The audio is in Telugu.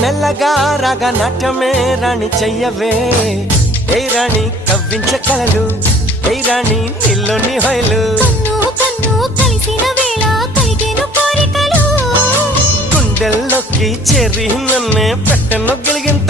మెల్లగా రాగా నాట్యమే రాణి చెయ్యవే ఏ రాణి కవ్వించ కలలు ఏ రాణి నీలోని హొయలు కన్ను కన్ను కలిసిన వేళ కలిగేను కోరికలు గుండెల్లోకి చేరి నన్నే పెట్టను గెలిగించ